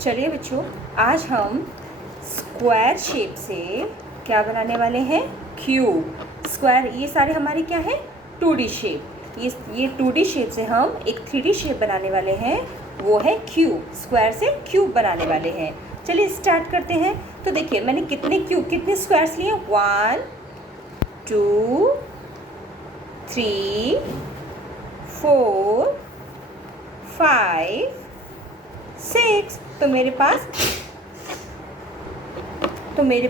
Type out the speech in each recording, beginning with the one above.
चलिए बच्चों, आज हम स्क्वायर शेप से क्या बनाने वाले हैं? क्यूब। स्क्वायर, ये सारे हमारे क्या है? 2D shape. ये 2D शेप से हम एक 3D शेप बनाने वाले हैं, वो है क्यूब। स्क्वायर से क्यूब बनाने वाले हैं। चलिए स्टार्ट करते हैं। तो देखिए, मैंने कितने स्क्वायर्स लिए? 1 2 3 4 5 6। तो मेरे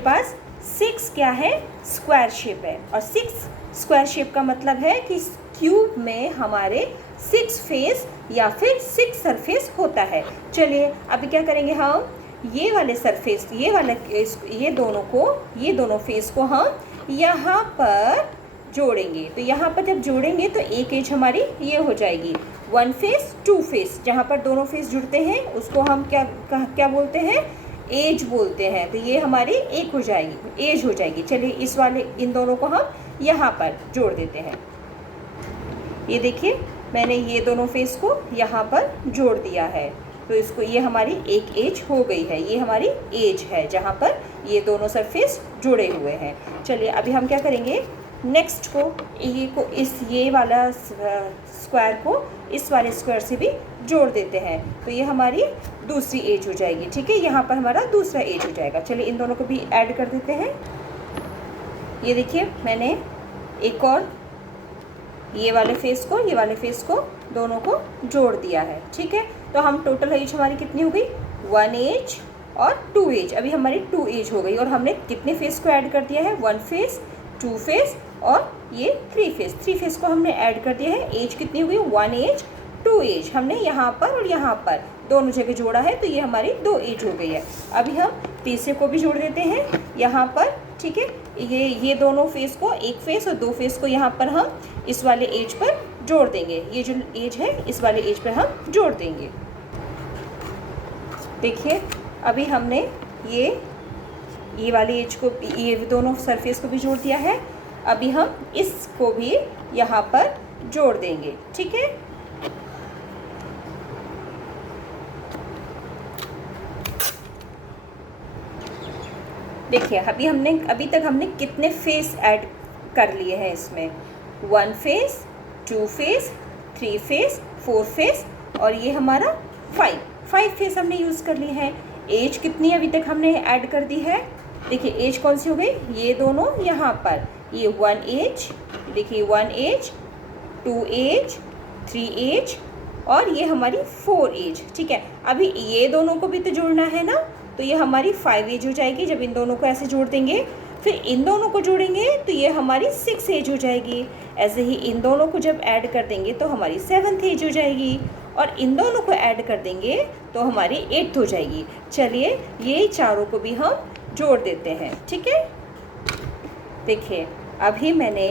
पास 6 क्या है? स्क्वायर शेप है। और 6 स्क्वायर शेप का मतलब है कि क्यूब में हमारे 6 फेस या फिर 6 सरफेस होता है। चलिए अभी क्या करेंगे हम? ये वाले सरफेस, ये दोनों फेस को हम यहाँ पर जोड़ेंगे। तो यहाँ पर जब जोड़ेंगे तो एक एज हमारी ये हो जाएगी 1 फेस 2 फेस। जहाँ पर दोनों फेस जुड़ते हैं उसको हम क्या बोलते हैं? एज बोलते हैं। तो ये हमारी एक हो जाएगी, एज हो जाएगी। चलिए इन दोनों को हम यहाँ पर जोड़ देते हैं। ये देखिए, मैंने ये दोनों फेस को यहाँ पर जोड़ दिया है। तो ये हमारी एक एज हो गई है। ये हमारी एज है जहाँ पर ये दोनों सरफेस जुड़े हुए हैं। चलिए अभी हम क्या करेंगे? नेक्स्ट ये वाला स्क्वायर को इस वाले स्क्वायर से भी जोड़ देते हैं। तो ये हमारी दूसरी एज हो जाएगी। ठीक है, यहाँ पर हमारा दूसरा एज हो जाएगा। चलिए इन दोनों को भी ऐड कर देते हैं। ये देखिए, मैंने एक और ये वाले फेस को दोनों को जोड़ दिया है। ठीक है, तो हम टोटल एज हमारी कितनी हो गई? 1 एज और 2 एज। अभी हमारी 2 एज हो गई। और हमने कितने फेस को ऐड कर दिया है? 1 फेस 2 फेस और ये 3 फेस को हमने ऐड कर दिया है। एज कितनी हो गई? 1 एज 2 एज। हमने यहाँ पर और यहाँ पर दोनों जगह जोड़ा है, तो ये हमारी 2 एज हो गई है। अभी हम तीसरे को भी जोड़ देते हैं यहाँ पर। ठीक है, ये दोनों फेस को, एक फेस और 2 फेस को यहाँ पर हम इस वाले एज पर जोड़ देंगे। ये जो एज है इस वाले एज पर हम जोड़ देंगे। देखिए, अभी हमने ये वाली एज को, ये दोनों सरफेस को भी जोड़ दिया है। अभी हम इसको भी यहाँ पर जोड़ देंगे। ठीक है, देखिए अभी तक हमने कितने फेस ऐड कर लिए हैं इसमें? 1 फेस 2 फेस 3 फेस 4 फेस और ये हमारा 5 फेस हमने यूज़ कर लिए हैं। एज कितनी अभी तक हमने ऐड कर दी है? देखिए एज कौन सी हो गई? ये दोनों यहाँ पर, ये 1 एज, देखिए 1 एज 2 एज 3 एज और ये हमारी 4 एज। ठीक है, अभी ये दोनों को भी तो जोड़ना है ना, तो ये हमारी 5 एज हो जाएगी जब इन दोनों को ऐसे जोड़ देंगे। फिर इन दोनों को जोड़ेंगे तो ये हमारी 6 एज हो जाएगी। ऐसे ही इन दोनों को जब ऐड कर देंगे तो हमारी 7th एज हो जाएगी। और इन दोनों को ऐड कर देंगे तो हमारी 8th हो जाएगी। चलिए ये चारों को भी हम जोड़ देते हैं। ठीक है, देखिए अभी मैंने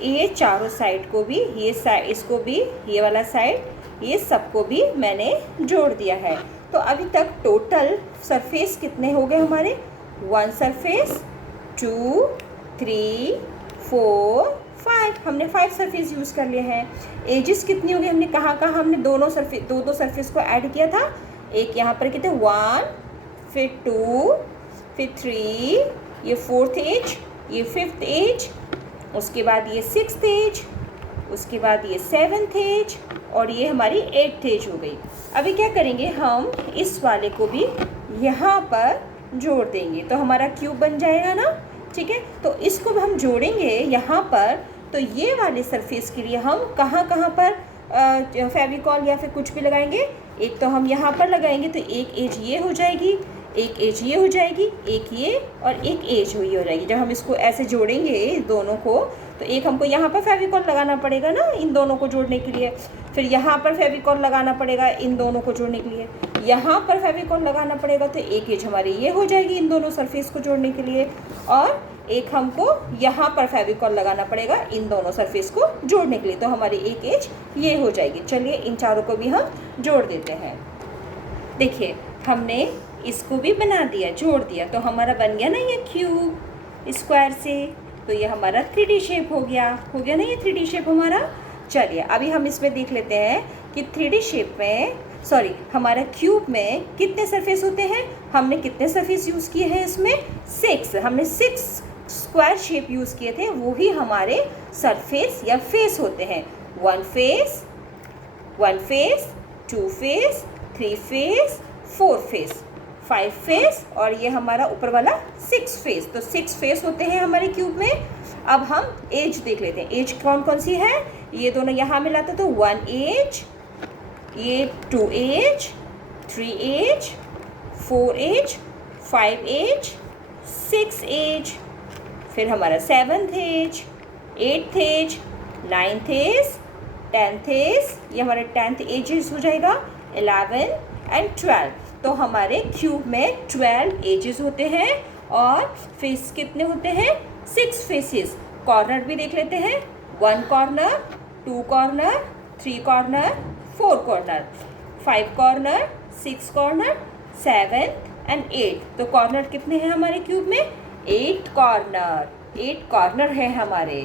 ये चारों साइड को भी, ये साइड, इसको भी, ये वाला साइड, ये सबको भी मैंने जोड़ दिया है। तो अभी तक टोटल सरफेस कितने हो गए हमारे? 1 सरफेस 2 3 4 5। हमने 5 सरफेस यूज़ कर लिए हैं। एजेस कितनी हो गई? हमने कहाँ हमने दो सरफेस को ऐड किया था। एक यहाँ पर कितने? 1 फिर 2 फिर 3, ये 4th एज, ये 5th एज, उसके बाद ये 6th एज, उसके बाद ये 7th एज और ये हमारी 8th एज हो गई। अभी क्या करेंगे? हम इस वाले को भी यहाँ पर जोड़ देंगे तो हमारा क्यूब बन जाएगा ना। ठीक है, तो इसको हम जोड़ेंगे यहाँ पर। तो ये वाले सरफेस के लिए हम कहाँ पर फेविकॉल या फिर कुछ भी लगाएंगे? एक तो हम यहाँ पर लगाएंगे तो एक एज ये हो जाएगी, एक एज ये हो जाएगी, एक ये और एक एज ये हो जाएगी। जब हम इसको ऐसे जोड़ेंगे दोनों को तो एक हमको यहाँ पर फेविकॉल लगाना पड़ेगा ना इन दोनों को जोड़ने के लिए। फिर यहाँ पर फेविकॉल लगाना पड़ेगा इन दोनों को जोड़ने के लिए। यहाँ पर फेविकॉल लगाना पड़ेगा तो एक एज हमारी ये हो जाएगी इन दोनों सरफेस को जोड़ने के लिए। और एक हमको यहाँ पर फेविकॉल लगाना पड़ेगा इन दोनों सरफेस को जोड़ने के लिए। तो हमारी एक एज ये हो जाएगी। चलिए इन चारों को भी हम जोड़ देते हैं। देखिए हमने इसको भी बना दिया, जोड़ दिया, तो हमारा बन गया ना ये क्यूब स्क्वायर से। तो ये हमारा 3D शेप हो गया ना ये 3D शेप हमारा। चलिए अभी हम इसमें देख लेते हैं कि 3D शेप में सॉरी हमारा क्यूब में कितने सरफेस होते हैं, हमने कितने सरफेस यूज़ किए हैं इसमें 6, हमने 6 स्क्वायर शेप यूज़ किए थे, वो ही हमारे सरफेस या फेस होते हैं। 1 face, 2 face, 3 face, 4 face, 5 face और ये हमारा ऊपर वाला 6 फेस। तो 6 फेस होते हैं हमारे क्यूब में। अब हम एज देख लेते हैं, एज कौन कौन सी है, ये दोनों यहाँ मिलाते तो 1 एज, ये 2 edge, 3 edge, 4 edge, 5 edge, 6 edge, फिर हमारा 7th as, 8th as, 9th as, 10th as, ये हमारा 10th एजेस हो जाएगा, 11 एंड 12। तो हमारे क्यूब में 12 एजेस होते हैं और फेस कितने होते हैं 6 फेसेस। कॉर्नर भी देख लेते हैं, 1 corner, 2 corner, 3 corner, 4 corner, 5 corner, 6 corner, 7 and 8। तो कॉर्नर कितने हैं हमारे क्यूब में 8 कॉर्नर, 8 कॉर्नर है हमारे।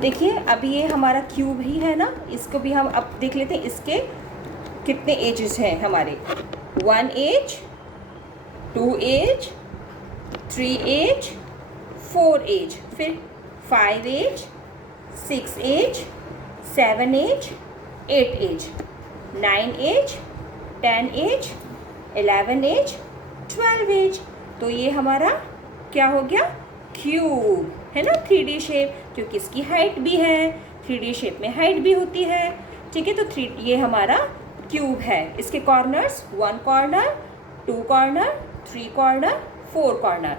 देखिए अभी ये हमारा क्यूब ही है ना, इसको भी हम अब देख लेते हैं इसके कितने एजेस हैं हमारे। 1 एज, 2 एज, 3 एज, 4 एज, फिर 5 edge, 6 edge, 7 edge, 8 edge, 9 edge, 10 edge, 11 edge, 12 edge. तो ये हमारा क्या हो गया क्यूब है ना, 3D शेप, क्योंकि इसकी हाइट भी है, 3D शेप में हाइट भी होती है। ठीक है, तो ये हमारा क्यूब है। इसके corners 1 corner, 2 corner, 3 corner, 4 corner,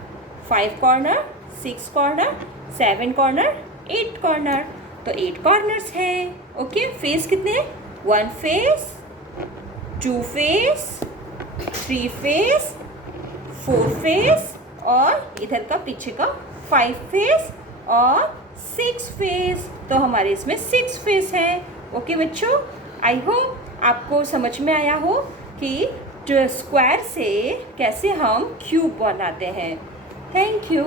5 corner, 6 corner, 7 corner, 8 corner. तो 8 कॉर्नर्स है। ओके, फेस कितने हैं 1 फेस, 2 फेस, 3 फेस, 4 फेस और इधर का पीछे का 5 फेस और 6 फेस। तो हमारे इसमें 6 फेस है। ओके बच्चों, आई होप आपको समझ में आया हो कि जो स्क्वायर से कैसे हम क्यूब बनाते हैं। Thank you.